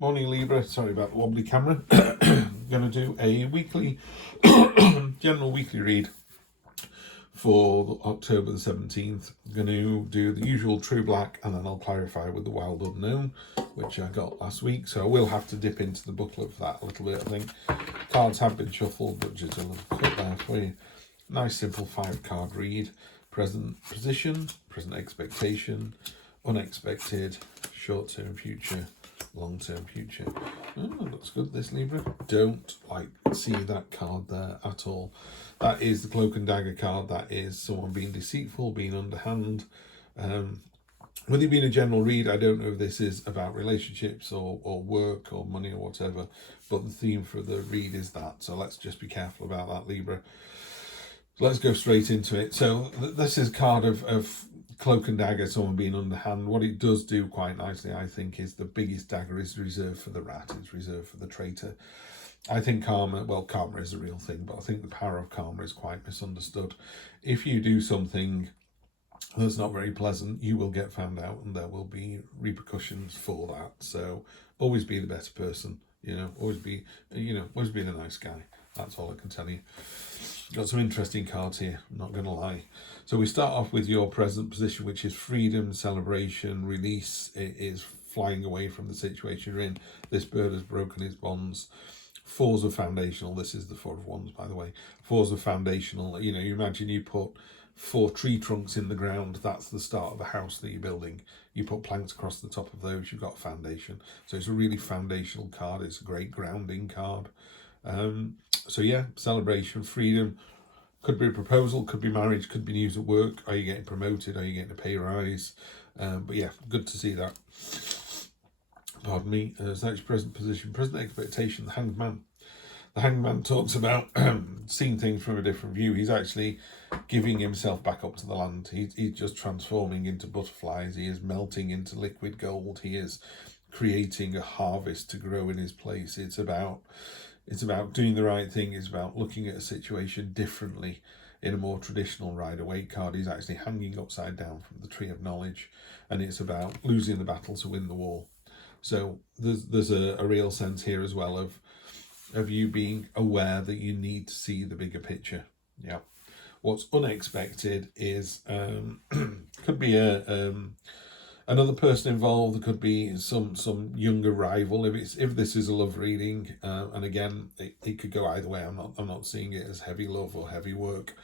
Morning Libra, sorry about the wobbly camera. Going to do a weekly, general weekly read for October the 17th. Going to do the usual True Black, and then I'll clarify with the Wild Unknown, which I got last week. So I will have to dip into the booklet for that a little bit, I think. Cards have been shuffled, but just a little cut there for you. Nice simple 5-card read. Present position, present expectation, unexpected, short-term future, long-term future. Oh, looks good, this Libra. Don't see that card there at all. That is the Cloak and Dagger card. That is someone being deceitful, being underhand. With it being a general read, I don't know if this is about relationships or work or money or whatever, but the theme for the read is that. So let's just be careful about that, Libra. Let's go straight into it. So this is a card of Cloak and Dagger, someone being underhand. What it does do quite nicely, I think, is the biggest dagger is reserved for the rat, it's reserved for the traitor. I think karma is a real thing, but I think the power of karma is quite misunderstood. If you do something that's not very pleasant, you will get found out and there will be repercussions for that. So always be the better person, always be the nice guy. That's all I can tell you. Got some interesting cards here, I'm not going to lie. So we start off with your present position, which is freedom, celebration, release. It is flying away from the situation you're in. This bird has broken its bonds. Fours are foundational. This is the Four of Wands, by the way. Fours are foundational. You imagine you put 4 tree trunks in the ground. That's the start of a house that you're building. You put planks across the top of those, you've got a foundation. So it's a really foundational card. It's a great grounding card. So yeah, celebration, freedom, could be a proposal, could be marriage, could be news at work. Are you getting promoted? Are you getting a pay rise? But yeah, good to see that. Pardon me. So that's present position, present expectation, the Hanged Man. The Hanged Man talks about seeing things from a different view. He's actually giving himself back up to the land. He's just transforming into butterflies. He is melting into liquid gold. He is creating a harvest to grow in his place. It's about doing the right thing. It's about looking at a situation differently. In a more traditional Rider-Waite card, he's actually hanging upside down from the tree of knowledge, and it's about losing the battle to win the war. So there's a real sense here as well of you being aware that you need to see the bigger picture. Yeah. What's unexpected is could be another person involved. There could be some younger rival. If this is a love reading, and again, it could go either way. I'm not seeing it as heavy love or heavy work.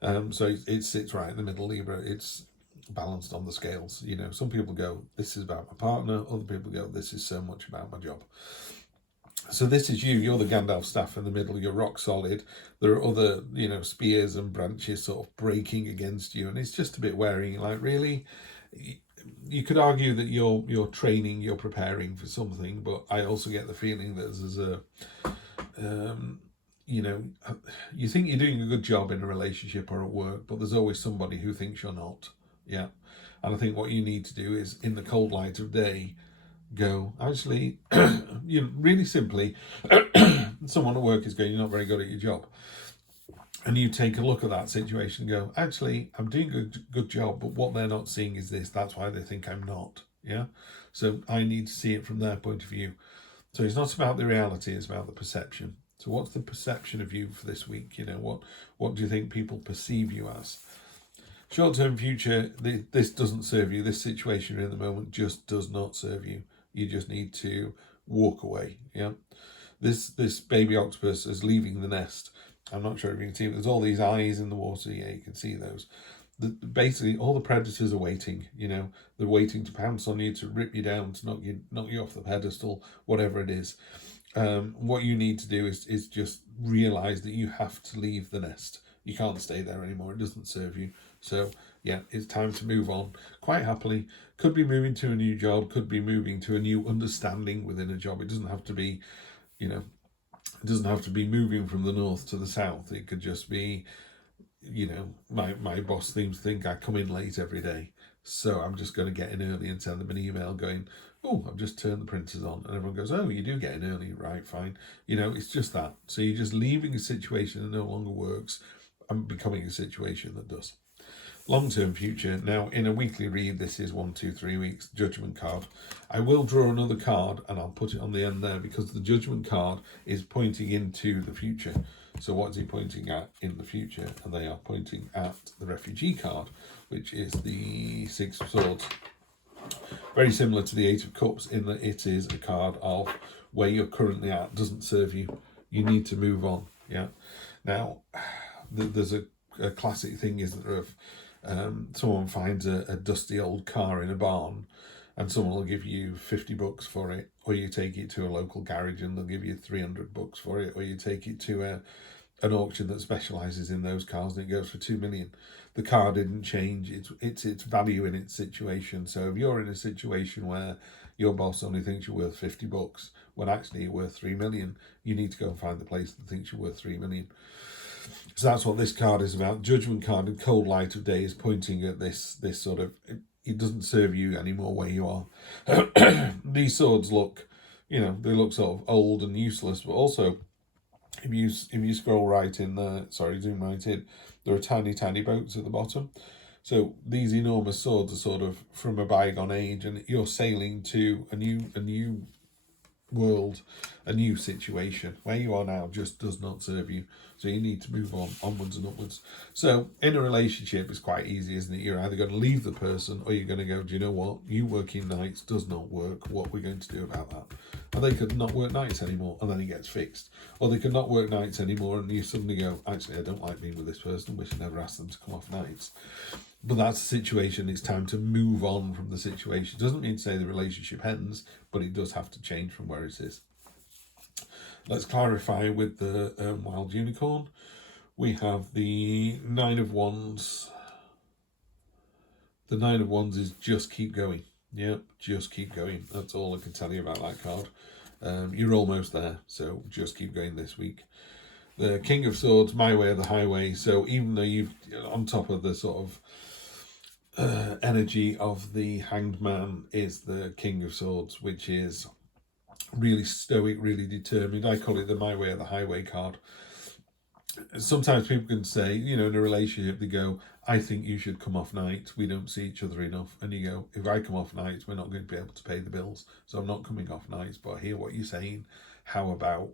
So it sits right in the middle, Libra. It's balanced on the scales. Some people go, this is about my partner. Other people go, this is so much about my job. So this is you. You're the Gandalf staff in the middle. You're rock solid. There are other, spears and branches sort of breaking against you, and it's just a bit wearing. Like, really. You could argue that you're training, you're preparing for something, but I also get the feeling that there's you think you're doing a good job in a relationship or at work, but there's always somebody who thinks you're not. Yeah. And I think what you need to do is, in the cold light of day, go, actually, really simply, someone at work is going, you're not very good at your job. And you take a look at that situation and go, actually, I'm doing a good job, but what they're not seeing is this. That's why they think I'm not. Yeah. So I need to see it from their point of view. So it's not about the reality, it's about the perception. So what's the perception of you for this week? What do you think people perceive you as? Short-term future, this doesn't serve you. This situation you're in the moment just does not serve you. You just need to walk away. Yeah. This baby octopus is leaving the nest. I'm not sure if you can see, but there's all these eyes in the water. Yeah, you can see those. Basically, all the predators are waiting. They're waiting to pounce on you, to rip you down, to knock you off the pedestal, whatever it is. What you need to do is just realize that you have to leave the nest. You can't stay there anymore. It doesn't serve you. So yeah, it's time to move on. Quite happily, could be moving to a new job, could be moving to a new understanding within a job. It doesn't have to be, it doesn't have to be moving from the north to the south. It could just be, my boss seems to think I come in late every day. So I'm just going to get in early and send them an email going, oh, I've just turned the printers on. And everyone goes, oh, you do get in early, right, fine. It's just that. So you're just leaving a situation that no longer works and becoming a situation that does. long-term future. Now, in a weekly read, this is 1, 2, 3 weeks, Judgment card. I will draw another card and I'll put it on the end there because the Judgment card is pointing into the future. So what is he pointing at in the future? And they are pointing at the Refugee card, which is the Six of Swords. Very similar to the Eight of Cups in that it is a card of where you're currently at doesn't serve you. You need to move on. Yeah. Now, there's a classic thing is that if someone finds a dusty old car in a barn and someone will give you $50 for it, or you take it to a local garage and they'll give you $300 for it, or you take it to an auction that specialises in those cars and it goes for 2 million. The car didn't change its value in its situation. So if you're in a situation where your boss only thinks you're worth $50 when actually you're worth 3 million, you need to go and find the place that thinks you're worth 3 million. So that's what this card is about. Judgment card in cold light of day is pointing at this sort of, it doesn't serve you anymore where you are. These swords look, they look sort of old and useless, but also if you scroll right in there, zoom right in, there are tiny boats at the bottom. So these enormous swords are sort of from a bygone age, and you're sailing to a new world, a new situation. Where you are now just does not serve you. So you need to move on, onwards and upwards. So in a relationship, it's quite easy, isn't it? You're either going to leave the person or you're going to go, do you know what? You working nights does not work. What we're going to do about that? And they could not work nights anymore, and then it gets fixed. Or they could not work nights anymore, and you suddenly go, actually, I don't like being with this person. Wish I never asked them to come off nights. But that's the situation. It's time to move on from the situation. Doesn't mean to say the relationship ends, but it does have to change from where it is. Let's clarify with the Wild Unicorn. We have the Nine of Wands. The Nine of Wands is just keep going. Yeah, just keep going. That's all I can tell you about that card. You're almost there, so just keep going this week. The King of Swords, my way or the highway. So even though you've, on top of the sort of energy of the Hanged Man is the King of Swords, which is really stoic, really determined. I call it the my way or the highway card. Sometimes people can say, in a relationship, they go, I think you should come off nights. We don't see each other enough. And you go, if I come off nights, we're not going to be able to pay the bills. So I'm not coming off nights, but I hear what you're saying. How about,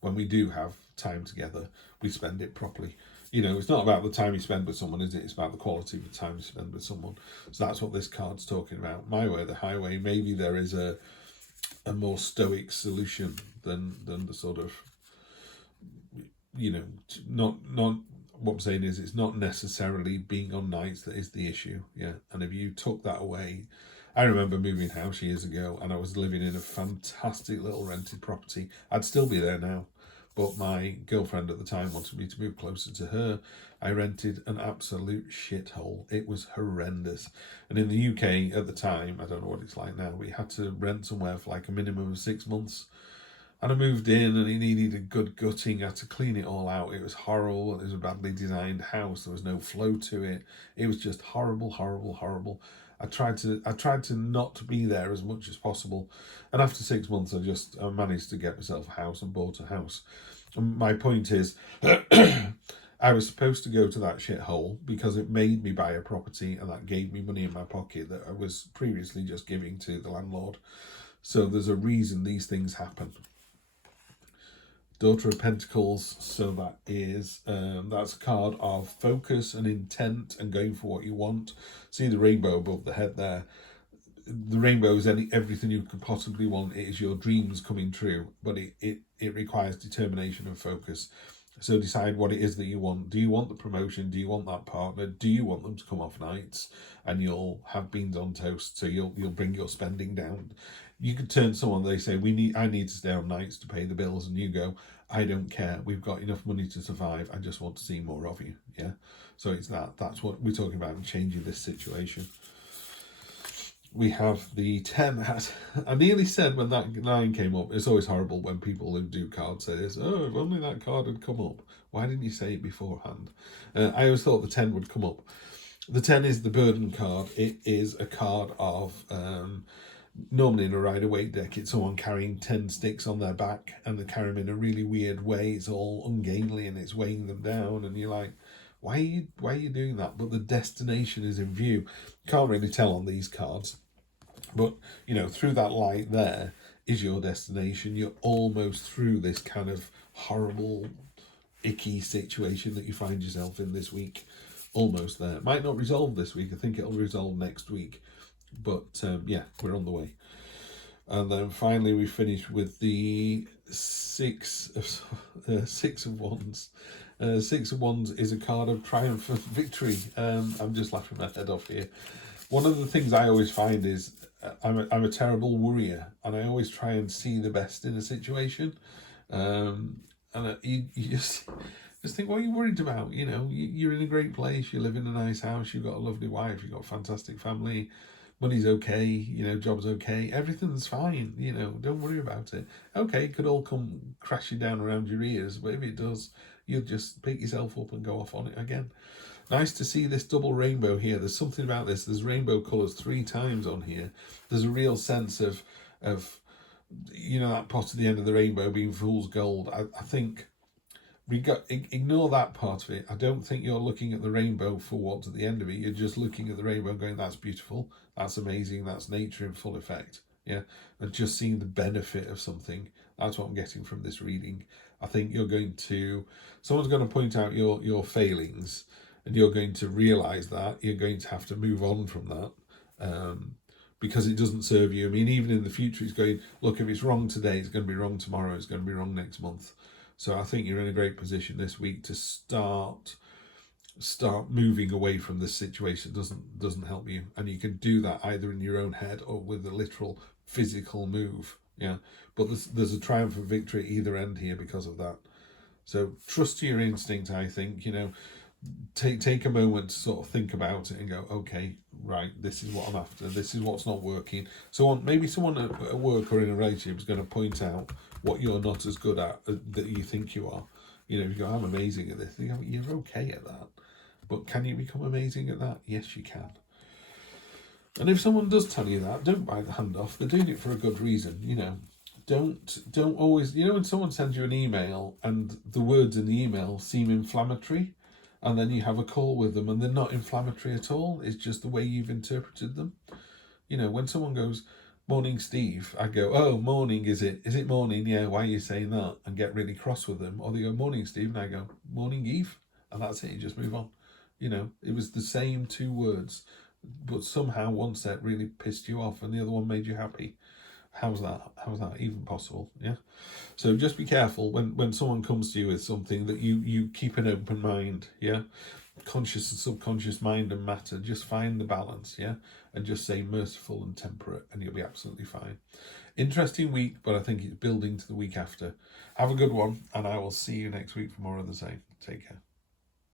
when we do have time together, we spend it properly. It's not about the time you spend with someone, is it? It's about the quality of the time you spend with someone. So that's what this card's talking about. My way or the highway. Maybe there is a more stoic solution than the sort of, not what I'm saying is it's not necessarily being on nights that is the issue. Yeah. And if you took that away, I remember moving house years ago and I was living in a fantastic little rented property. I'd still be there now, but my girlfriend at the time wanted me to move closer to her. I rented an absolute shithole. It was horrendous. And in the UK at the time, I don't know what it's like now, we had to rent somewhere for like a minimum of 6 months. And I moved in and it needed a good gutting. I had to clean it all out. It was horrible. It was a badly designed house. There was no flow to it. It was just horrible, horrible, horrible. I tried to not be there as much as possible. And after 6 months, I managed to get myself a house and bought a house. And my point is, I was supposed to go to that shithole because it made me buy a property and that gave me money in my pocket that I was previously just giving to the landlord. So there's a reason these things happen. Daughter of Pentacles, so that is that's a card of focus and intent and going for what you want. See the rainbow above the head there. The rainbow is everything you could possibly want. It is your dreams coming true, but it requires determination and focus. So decide what it is that you want. Do you want the promotion? Do you want that partner? Do you want them to come off nights and you'll have beans on toast, so you'll bring your spending down? You could turn someone, they say, I need to stay on nights to pay the bills, and you go, I don't care. We've got enough money to survive. I just want to see more of you. Yeah. So it's that's what we're talking about in changing this situation. We have the 10 hat. I nearly said when that 9 came up, it's always horrible when people who do cards say this, oh, if only that card had come up. Why didn't you say it beforehand? I always thought the 10 would come up. The 10 is the burden card. It is a card of, normally in a Rider-Waite deck, it's someone carrying 10 sticks on their back and they carry them in a really weird way. It's all ungainly and it's weighing them down. And you're like, why are you doing that? But the destination is in view. Can't really tell on these cards, but you know, through that light there is your destination. You're almost through this kind of horrible, icky situation that you find yourself in this week. Almost there. It might not resolve this week. I think it'll resolve next week. But yeah, we're on the way. And then finally we finish with the Six of Wands. Six of Wands is a card of triumph and victory. I'm just laughing my head off here. One of the things I always find is I'm a terrible worrier, and I always try and see the best in a situation. And you just think, what are you worried about? You know, you're in a great place, you live in a nice house, you've got a lovely wife, you've got a fantastic family, money's okay, you know, job's okay, everything's fine, you know, don't worry about it. Okay, it could all come crashing down around your ears, but if it does, you'll just pick yourself up and go off on it again. Nice to see this double rainbow here. There's something about this. There's rainbow colours 3 times on here. There's a real sense of you know, that pot at the end of the rainbow being fool's gold. I think ignore that part of it. I don't think you're looking at the rainbow for what's at the end of it. You're just looking at the rainbow going, that's beautiful, that's amazing, that's nature in full effect. Yeah, and just seeing the benefit of something. That's what I'm getting from this reading. I think someone's going to point out your failings, and you're going to realise that. You're going to have to move on from that. Because it doesn't serve you. I mean, even in the future, it's going, look, if it's wrong today, it's going to be wrong tomorrow, it's going to be wrong next month. So I think you're in a great position this week to start moving away from this situation. Doesn't help you, and you can do that either in your own head or with a literal physical move. Yeah, but there's a triumph and victory at either end here because of that. So trust your instinct. I think, you know, take a moment to sort of think about it and go, okay, right, this is what I'm after, this is what's not working. So maybe someone at work or in a relationship is going to point out what you're not as good at that you think you are. You know, if you go, I'm amazing at this, you go, you're okay at that, but can you become amazing at that? Yes, you can. And if someone does tell you that, don't bite the hand off. They're doing it for a good reason. You know, don't always, you know, when someone sends you an email and the words in the email seem inflammatory, and then you have a call with them and they're not inflammatory at all, it's just the way you've interpreted them. You know, when someone goes, morning Steve, I go, oh, morning, is it morning? Yeah, why are you saying that? And get really cross with them. Or they go, morning Steve, and I go, morning Eve, and that's it, you just move on. You know, it was the same 2 words, but somehow one set really pissed you off and the other one made you happy. How's that even possible? Yeah. So just be careful when someone comes to you with something, that you keep an open mind. Yeah. Conscious and subconscious mind and matter. Just find the balance. Yeah. And just say merciful and temperate, and you'll be absolutely fine. Interesting week, but I think it's building to the week after. Have a good one, and I will see you next week for more of the same. Take care.